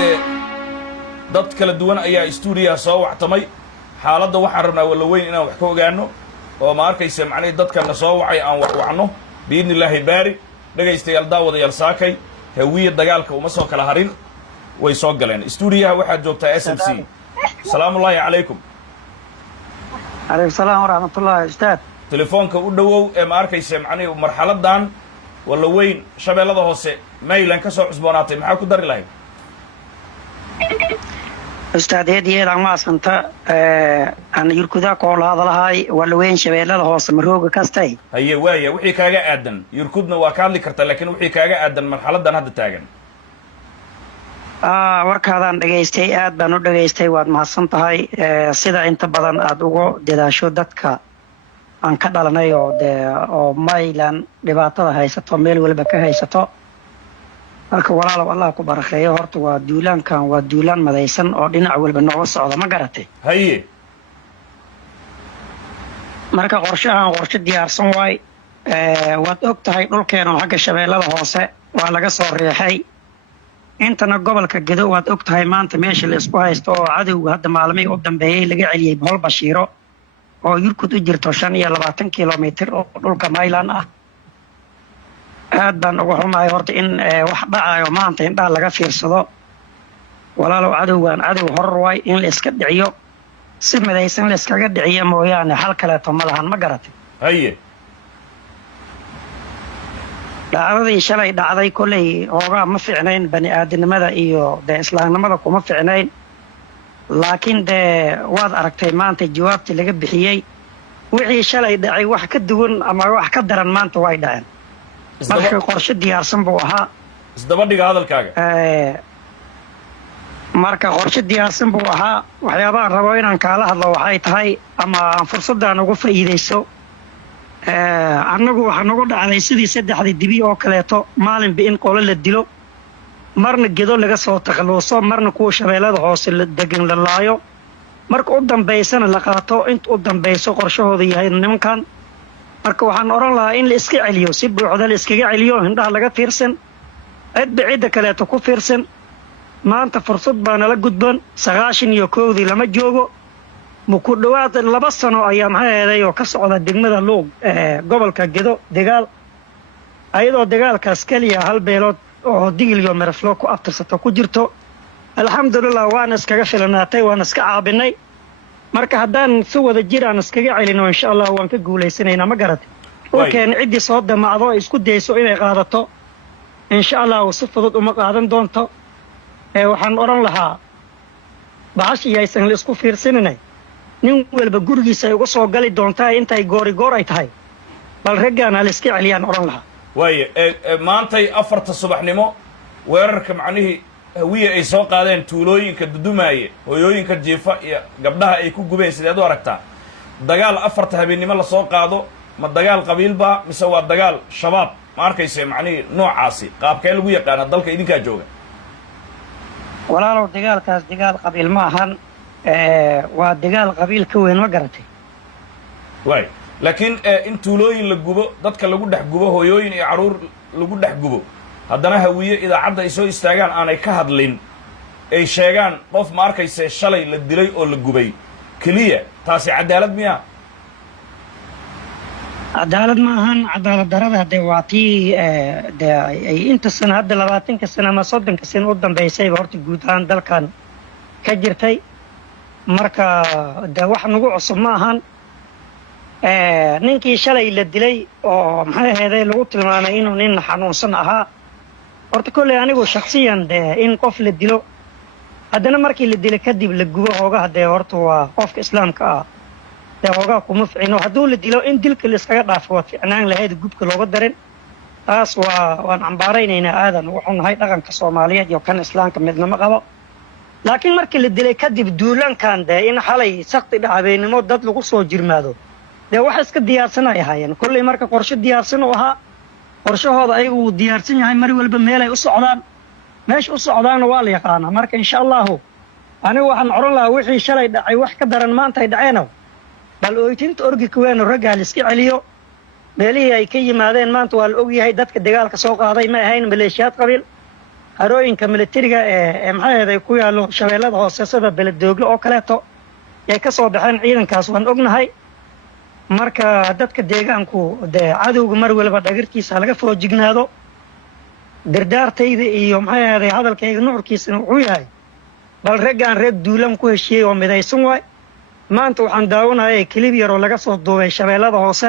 arkayse dad kala duwan ayaa stuudiyaha soo wactamay xaaladda waxaan rabnaa walla weyn inaan wax ka ogaano oo ma arkayse macnihii dadkana soo wacay aan wax wacno biidni illaahi baari dhegaystayaal daawadayaal saakay hawiye dagaalka uma soo kala harin way soo galeen stuudiyaha waxaad joogtaa s m c salaamullaahi calaykum عليكم السلام ورحمة الله أستاذ telefoonka u dhowow ee ma arkayse macnihii marxaladan walla weyn shabeellada hoose maylan ka soo cusboonaatay maxaa ku dari lahayd أستاذ هدي أنا ما أصنت أنا يركضا كل هذا لهاي ولا وين شبيلة هوس مروق كاستي haye waaya wixii kaaga aadan yurkudna waa ka hadli kartaa laakiin wixii kaaga aadan marxaladan hadda taagan warkaadan dhageystay aad baan u dhageystay waad mahadsan tahay sida inta badan aad ugu dadaasho dadka aan ka dhalanay oo maylan dhibaatada haysato meel walba ka haysato marka walaalow Allah ku barakeeyo horta waa duulaankan waa duulaan madaysan oo dhinac walba nooga socda ma garatay haye marka qorshe diyaarsan waay waad og tahay dhulkeena xagga shabeellada hoose waa laga soo riixay intana gobolka Gedo waad og tahay maanta meesha la isku haysto oo cadawga hadda maalmay u dambeeyay laga celiyay Bohol Bashiiro oo yurkud u jirto 25 kilomitir oo dhulka Maylan ah aad baan ugu xumahay horta in wax dhacayo maanta indhaa laga fiirsado walaalow cadawgan cadow horor waay in la iska dhiciyo si midaysan la iskaga dhiciyo mooyaane hal kale to ma lahan ma garatay haye dhacdadii shalay dhacday kolley hoogaa ma fiicnayn bani aadamnimada iyo islaamnimada kuma fiicnayn laakiin waad aragtay maanta jawaabtii laga bixiyey wixii shalay dhacay wax ka duwan ama wax ka daran maanta way dhaceen marka qorshe diyaarsan buu ahaa isdaba dhiga hadalkaaga marka qorshe diyaarsan buu ahaa waxyaabahan rabo inaan kaala hadlo waxay tahay ama aan fursaddan ugu faa'iidayso annagu waxaa nagu dhacday sidii saddexdii dibi oo kaleeto maalinba in qolo la dilo marna gedo laga soo takhaluuso marna kuwa shabeellada hoose la degan la laayo marka u dambaysana la qaato inta u dambayso qorshahooda yahay nimankan marka waxaan oran lahaa in la iska celiyo si buuxda la iskaga celiyo indhaha laga fiirsan cidda kaleeto ku fiirsan maanta fursad baa nala gudban 91dii lama joogo muku dhawaad 2 sano ayaa maxay oo ka socda degmada Luuq gobolka Gedo dagaal ayadoo dagaalkaas kaliya hal beelood oo digil iyo maraflo ku aftirsato ku jirto alxamdulillah waan iskaga filanaatay waan iska caabinay marka haddaan si wada jir aan iskaga celino insha Allah waan ka guuleysanaynaa ma garatay oo cidii soo damacdo isku dayso inay qaadato insha Allah si fudud uma qaadan doonto waxaan oran lahaa baashi aysan la isku fiirsanay nin walba gurigiisa ay uga soo gali doontaa intay goor ay tahay bal ragana la iska celiyaan oran lahaa waaye maantay 4 subaxnimo weerarka macnihii hawiye ay soo qaadeen tuulooyinka dudumaaye hooyooyinka jiifa iyo gabdhaha ay ku gubeen sideed u aragtaa dagaal 4 habeenimo la soo qaado ma dagaal qabiilba mise waa dagaal shabaab ma arkayse macnihii noocaasi qaabkee lagu yaqaana dalka idinkaa jooga walaalow dagaalkaas dagaal qabiil ma ahan waa dagaal qabiil ka weyn ma garatay waay laakiin in tuulooyin la gubo dadka lagu dhex gubo hooyooyin iyo caruur lagu dhex gubo haddana hawiye idaacadda ay soo istaagaan aanay ka hadlin ay sheegaan qof ma arkayse shalay la dilay oo la gubay keliya taasi cadaalad miyaa cadaalad ma ahan cadaalad darada waa tii ay inta sano hadda 20 sano ama 30 sano u dambaysay horta guud ahaan dalkan ka jirtay marka wax nagu cusub ma ahan ninkii shalay la dilay oo maxay ahayd lagu tilmaamay inuu nin xanuunsan ahaa horta kolley anigu shakhsiyan in qof la dilo haddana markii la dilay kadib la gubo hoogaha horta waa qofka islaamka ah hoogaha kuma ficino hadduu la dilo in dilka la iskaga dhaafo waa ficnaan lahayd gubka looga darin taas waan cambaaraynaynaa aadan wuxuu nahay dhaqanka Soomaaliyeed iyo kan islaamka midnimo qabo laakiin markii la dilay kadib duulankan in xalay saqti dhacabeynimo dad lagu soo jirmaado wax iska diyaarsan ay ahaayeen kolley marka qorshe diyaarsan oo ahaa qorshahooda ay uu diyaarsan yahay mar walba meel ay u socdaan meesha u socdaan waa la yaqaanaa marka insha Allah anigu waxaan oran lahaa wixii shalay dhacay wax ka daran maanta ay dhaceeno bal ooytinta orgi ka weyn ragga la iska celiyo meelihii ay ka yimaadeen maanta waa la og yahay dadka dagaalka soo qaaday ma ahayn maleeshiyaad qabiil harooyinka militariga maxay ahayd ku yaallo shabeellada hoose sida beledoogle oo kaleeto ay ka soo baxeen ciidankaas waan ognahay marka dadka deegaanku dee cadowga mar waliba dhagirtiisa laga soo jignaado dardaartayda iyo maxay ahayd hadalkayga nuxurkiisana wuxuu yahay bal raggaan reer duulaan ku heshiiyey oo midaysan waay maanta waxaan daawanayay kilib yar oo laga soo duubay shabeellada hoose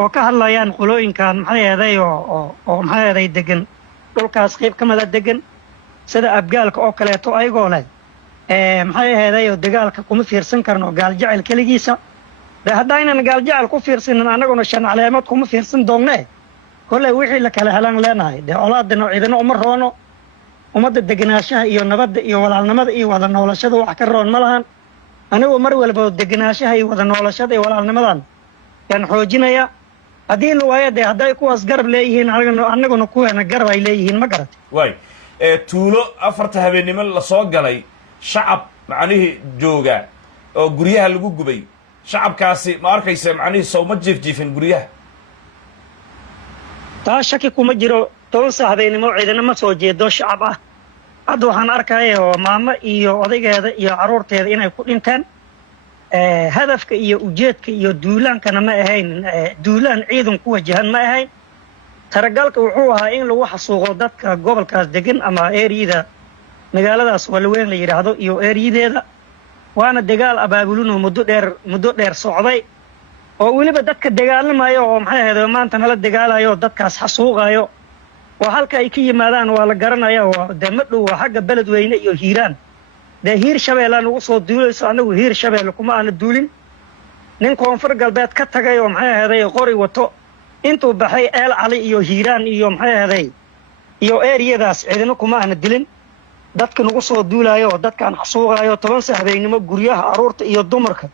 oo ka hadlayaan qolooyinkan maxay ahayd oo maxay ahayd degan dhulkaas qayb ka mid a degan sida abgaalka oo kaleeto ayagoo leh maxay ahayd oo dagaalka kuma fiirsan karno gaaljacayl keligiisa de haddaynan gaaljacayl ku fiirsanin annaguna shan caleemood kuma fiirsan doonne kolley wixii la kala helaan leenahay dee colaadana ciidana uma roono ummadda degenaanshaha iyo nabadda iyo walaalnimada iyo wada noolashada wax ka roon ma lahan anigu mar walba degenaanshaha iyo wada noolashada iyo walaalnimadan yaan xoojinaya haddii la waayo dee hadday kuwaas garab leeyihiin annaguna kuweena garab ay leeyihiin ma garatay waay tuulo afarta habeennimo lasoo galay shacab macnihii jooga oo guryaha lagu gubay shacabkaasi ma arkaysa macnihii sowma jiifjiifin guryaha taa shaki kuma jiro 10 habeenimo ciidana ma soo jeedo shacab ah hadda waxaan arkaya oo maamo iyo odaygeeda iyo carruurteeda inay ku dhinteen hadafka iyo ujeedka iyo duulaankana ma ahayn duulaan ciidan ku wajahan ma ahayn taragalka wuxuu ahaa in lagu xasuuqo dadka gobolkaas degan ama eeriyada magaaladaas walweyn la yidhaahdo iyo eeriyadeeda waana dagaal abaabulunoo muddo dheer socday oo weliba dadka dagaalamayo oo maxay ahayd maanta nala dagaalayo dadkaas xasuuqayo oo halka ay ka yimaadaan waa la garanaya oo dee ma dhow waa xagga beledweyne iyo hiiraan dee hiir shabeellaan ugu soo duulayso annagu hiir shabeelle kuma aana duulin nin koonfur galbeed ka tagay oo maxay ahaday qori wato intuu baxay eel cali iyo hiiraan iyo maxay ahaday iyo eeriyadaas ciidana kuma aana dilin dadka nagu soo duulayo oo dadkaan xasuuqayo 10 habeenimo guryaha carruurta iyo dumarka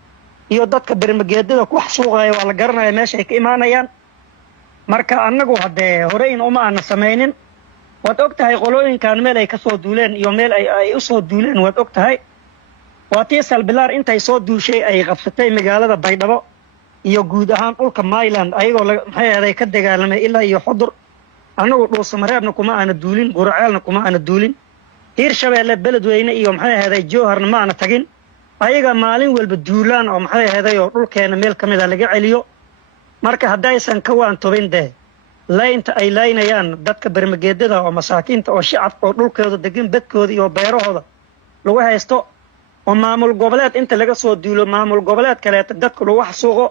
iyo dadka bermageedada ku xasuuqayo waa la garanaya meesha ay ka imaanayaan marka annagu haddee horeyn uma aana samaynin waad og tahay qolooyinkan meel ay ka soo duuleen iyo meel ay u soo duuleen waad og tahay waa tii salbilaar intay soo duushay ay qabsatay magaalada baydhabo iyo guud ahaan dhulka myland ayagoo maxay ahaday ka dagaalamay ilaa iyo xudur annagu dhuusamareebna kuma aana duulin guraceelna kuma aana duulin hiir shabeelle beledweyne iyo maxay ahaday jowharna ma aana tagin ayaga maalin walba duulaan oo maxay ahaday oo dhulkeena meel ka mid a laga celiyo marka haddaysan ka waantobin dee laynta ay laynayaan dadka bermageedada oo masaakiinta oo shacabka oo dhulkooda degan bedkooda iyo beerahooda lagu haysto oo maamul goboleed inta laga soo duulo maamul goboleed kaleeta dadka lagu xasuuqo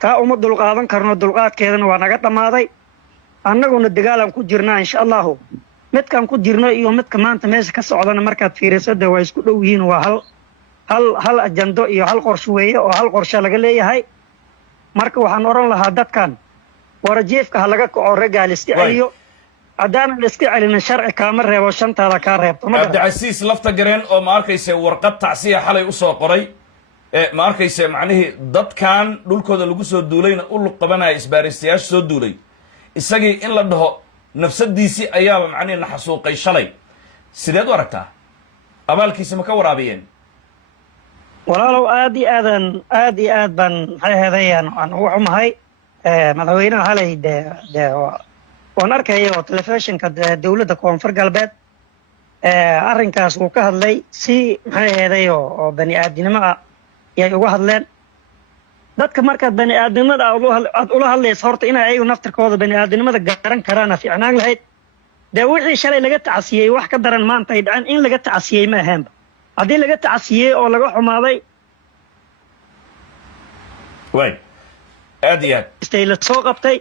taa uma dulqaadan karno dulqaadkeedana waa naga dhammaaday annaguna dagaalaan ku jirnaa insha allahu midkaan ku jirno iyo midka maanta meesha ka socdana markaad fiiriso dee waa isku dhow yihiin waa hal ajando iyo hal qorshe weeye oo hal qorshe laga leeyahay marka waxaan oran lahaa dadkan warajiifka ha laga kaco raggaa la iska celiyo haddaanan la iska celinin sharci kaama reebo shantaada kaa reebto cabdicasiis lafta gareen oo ma arkayse warqad tacsiya xalay u soo qoray ma arkayse macnihii dadkan dhulkooda lagu soo duulayna u luqabanaya isbaaristayaasha soo duulay isagii in la dhaho nafsadiisii ayaaba macnihi na xasuuqay shalay sideed u aragtaa abaalkiisa ma ka waraabiyeen walaalow aad iyo aad baan maxay ahaydayaan aan ugu xumahay madaxweynaha halay dee waan arkaya oo telefishinka dowladda koonfur galbeed arrinkaas uu ka hadlay si maxay ahaday oo bani aadinimo ah yay uga hadleen dadka markaad bani aadnimada aad ula hadlayso horta inay ayagu naftirkooda bani aadnimada garan karaana fiicnaan lahayd dee wixii shalay laga tacasiyey wax ka daran maanta ay dhaceen in laga tacasiyey ma ahaanba haddii laga tacasiyey oo laga xumaaday way aad iyo aad la soo qabtay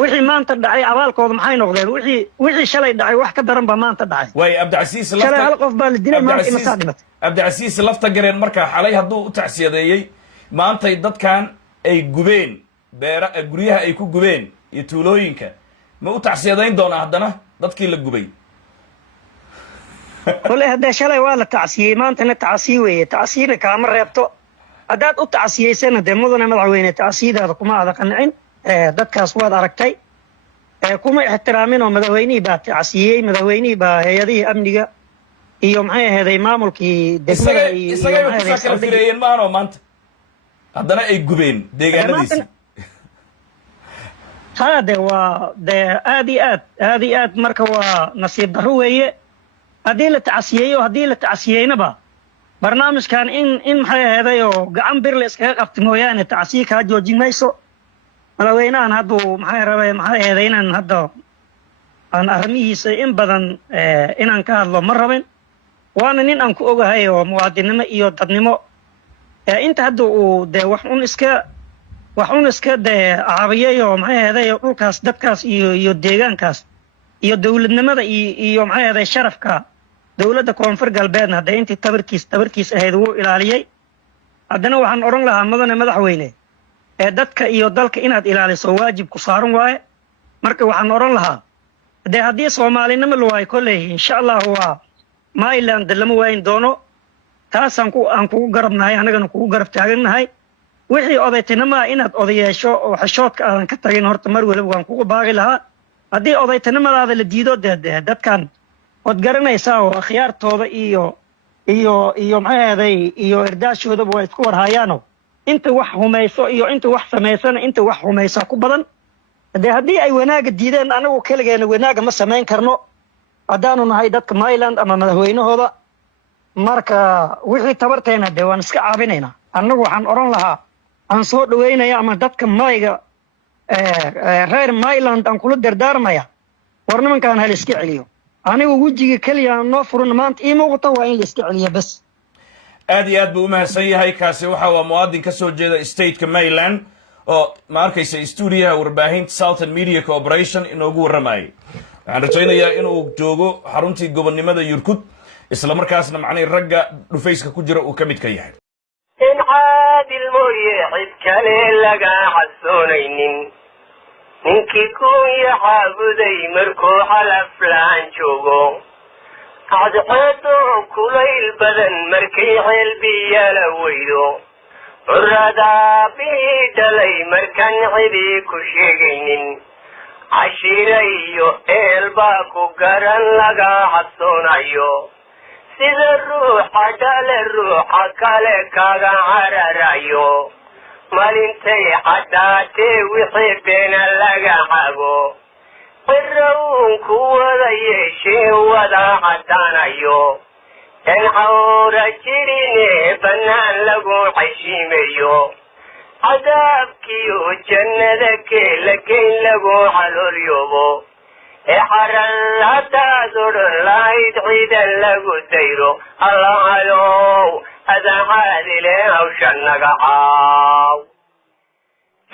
wixii maanta dhacay abaalkooda maxay noqdeen wixii shalay dhacay wax ka daran baa maanta dhacay way cabdicasiis shalay hal qof baa la dilay maanta ima dhimatay cabdicasiis lafta gareen markaa xalay hadduu u tacsiyadeeyey maantay dadkan ay gubeen guryaha ay ku gubeen iyo tuulooyinka ma u tacsiyadayn doonaa haddana dadkii la gubay kole haddee shalay waa la tacsiyey maantana tacsiye weeye tacsiyena kaama reebto haddaad u tacsiyeysana dee mudane madaxweyne tacsiyadaada kuma aada qancin dadkaas waad aragtay kuma ixtiraamin oo madaxweynihii baa tacsiyey madaxweynihii baa hay-adihii amniga iyo maxay ahaday maamulkii degmada isagay kusaa kala fireeyeen maanoo maanta haddana ay gubeen deegaanadiisi هذا وده هذه مركا ونصيب دروية هذه لتعسيه وهذه لتعسيين با برنامج كان إن هذا يو قام بيرلس كأقط مويان تعسيه كهجو جيميسو ملوينا أن هذا محايا هذين هذا أن أرميه إن بدن إن أنك الله مرة من وأنا نين أنك أوجا هاي وموادين ما إيو تدنمو أنت هذا ده وحون اسكا ده عربية محايا هذا يو كاس دبكاس إيو ديجان كاس إيو دولة نمدا إيو محايا هذا شرف كا دولة كونفر قلبنا هذا أنت تبركيس هذا إلى عليه هذا وحن أورن لها مدن مدحوينه dadka iyo dalka inaad ilaaliso waajib ku saaran waaye marka waxaan oran lahaa haddii Soomaalinimo la waayo kolley insha Allah waa Maryland lama waayin doono taasaan aan kugu garabnahay anagana kugu garab taaganahay wixii odaytinimo inaad odayeesho oo xishoodka aan ka tagin horta mar waliba waan kugu baaqi lahaa haddii odaytinimadaada la diido dadkan wad garanaysaa oo khiyaartooda iyo maxay iyo irdaashooda way isku warhayaano inta wax humayso iyo inta wax sameysana inta wax humaysa ku badan hadii ay wanaaga diideen anagu kaligeena wanaaga ma sameyn karno hadaanu nahay dadka Maryland ama madaxweynahooda marka wixii tabarteena waan iska caabinayna anagu waxaan oran lahaa aan soo dhaweynaya ama dadka mayga reer Maryland aan kula dardaarmaya war nimankan hal iska celiyo anigu wajiga kaliya noo furan maanta ii muuqata waa in la iska celiyo bas aad buu mahadsan yahay kaasi waxa waa muwaadin ka soo jeeda state-ka Maryland oo ma arkaysa studio warbaahinta Southern Media Corporation inoogu waramayay waxaan rajaynayaa inuu joogo xaruntii gobonnimada Yurkud isla markaasna macnay ragga dhufayska ku jira uu ka mid ka yahay in caadil mooye cid kale laga xasoonaynin ninkii ku yaxaabuday markuu xalaf laan joogo عدقاتو كليل بدن مركي حلبي يلا ويدو عرادا بيدلي مركن عبي كشيغينين عشيريو إلباكو قرن لغا حصون أيو سيد الروح دال الروح كالكاغا عرارايو مالنتي حداتي وحبين لغا حاغو قرون كوذا يشي وذا حدانايو الحور جريني بنان لغو حشيميو عذابكيو جندك لكين لغو حلوريوبو احرن حتى زور الله يدعيد لغو ديرو الله علو هذا حالي ليه وشنق عاو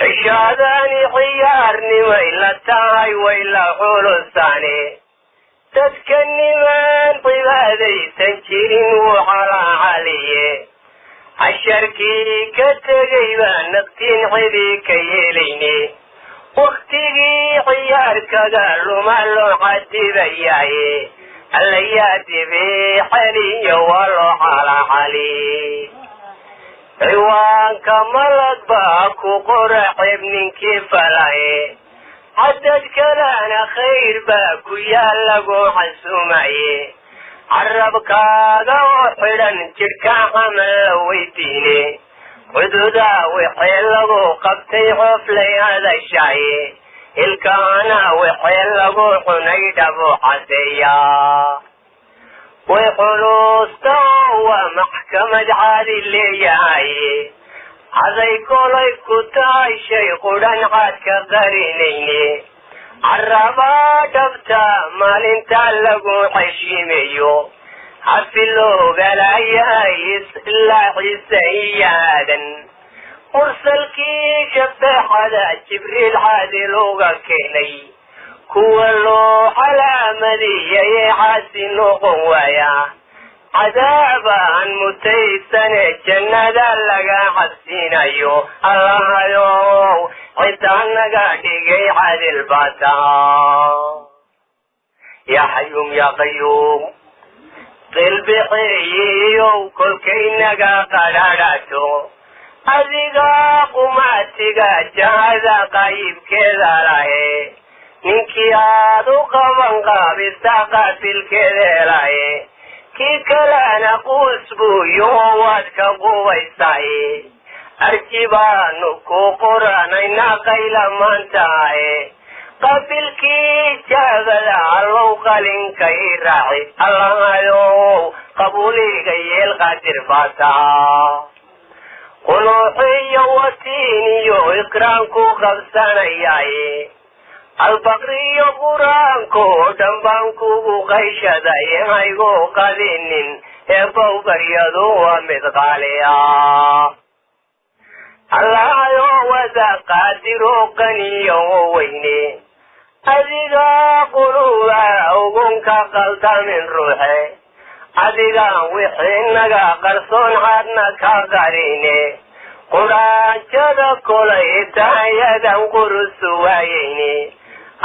عشاداني خيارني ويلا تاي ويلا حلوساني تسكني من طبادي سنجرين وحلا علي عشركي كتغيبا نقتين حبيك يليني وقتي خيار كدار مالو حد بياي الليات بحلي والو حلا حلي عوانك ملك باكو قرح ابن كفلاي عدد كلانا خير باكو يالغو حسوماي عربك غوحدا تركا حمل ويتيني حدودا وحيلغو قبتي حفلي هذا الشاي الكانا وحيلغو حنيد ابو حسيا وحلوستا ومحكمة عادي اللي جاي عزي كولي كتاي شيخودان عادك قرينيني عربا دبتا مالين تالقو حشيميو حفلو غلايايس إلا حسيادا مرسلكي شبه حدا جبريل عادي لوغا كيني كولو على مدي حسن قوايا عذابا متيسن جنة لغا حسين ايو الله يو عطانا قاعدي عادل باتا يا حيوم يا قيوم قلبي حيو كل كينغا قراراتو أذيقا قماتيقا جاذا قايب كذا راهي ninkii aad u qaban qaabisa qaatilkeedeelaaye kii kalena quus buuyo waad ka qubaysaye arji baanu ku qoranayna qayla maantaaye qabilkii jaagada allow qalinkay raaci allahayow qabuuliga yeel qaadir baa tahaa quluuxiyo watiiniyo ikraanku qabsanayaaye albaqriyo qur-aanko dhan baan kugu qayshaday haygu qadinin eebow baryadu waa mid qaaliya allahayo wada qaadiro qaniyo weyne adiga quluba ugunka qaldamin ruuxe adigaan wixii naga qarsoon hadna ka qarine quraanjada kolay tahayadan qurusu waayeyne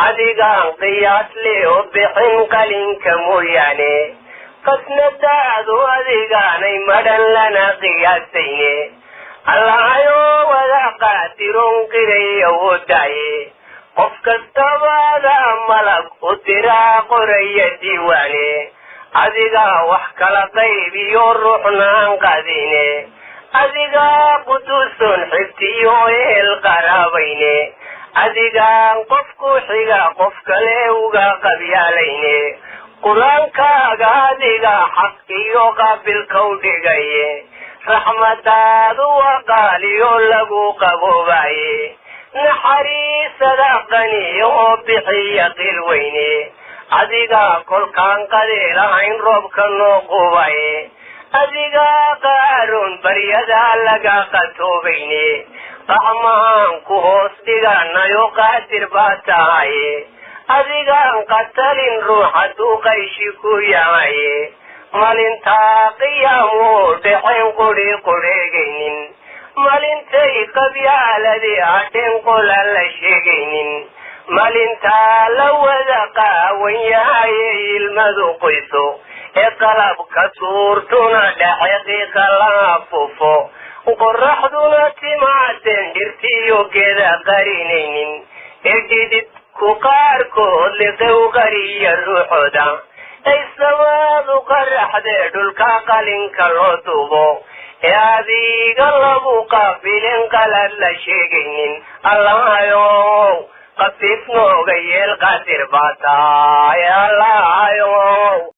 adigaan qiyaasle u bixin qalinka mooyaane qasnadaadu adigaanay madhan lana qiyaasayne allahayo wada qaadiron qirayo wodaaye qof kastabada malag u diraa qoraya diiwaane adigaa wax kala qaybiyo ruuxnaan qadine adigaa quduuson xigtiyo ehel qaraabayne adigaan qofku xiga qof kale uga qabyaalayne qur-aankaaga adiga xaq iyo qaabilka u dhigaye raxmadaadu waa qaaliyo lagu qaboobaye naxariisada qaniyo oo bixiya qil weyne adigaa kolkaan qadeelahayn roobka noo qubaye adigaa qaaroon baryada laga qatoobayne qaxmahaan ku hoos dhiganayo qaadir baa tahaye adigaan qatalin ruux hadduu qayshi ku yahaye malintaa qiyaamoo dhexayn quri qudheegaynin malintay qabyaaladii hadhin qolan la sheegaynin malintaa la wada qaawan yahaye ilmadu qoyso ee qalabka suurtuna dhaxeqiiqa la afufo qoraxduna timaaden dhirtiyo geeda qarinaynin ee dhididku qaarkood liqow qariya ruuxooda ay samaadu qaraxdee dhulka qalinka loo dubo ee adiga lagu qaabilin qalad la sheegaynin allahayow qafiif nooga yeel qaadir baa tahay allahayow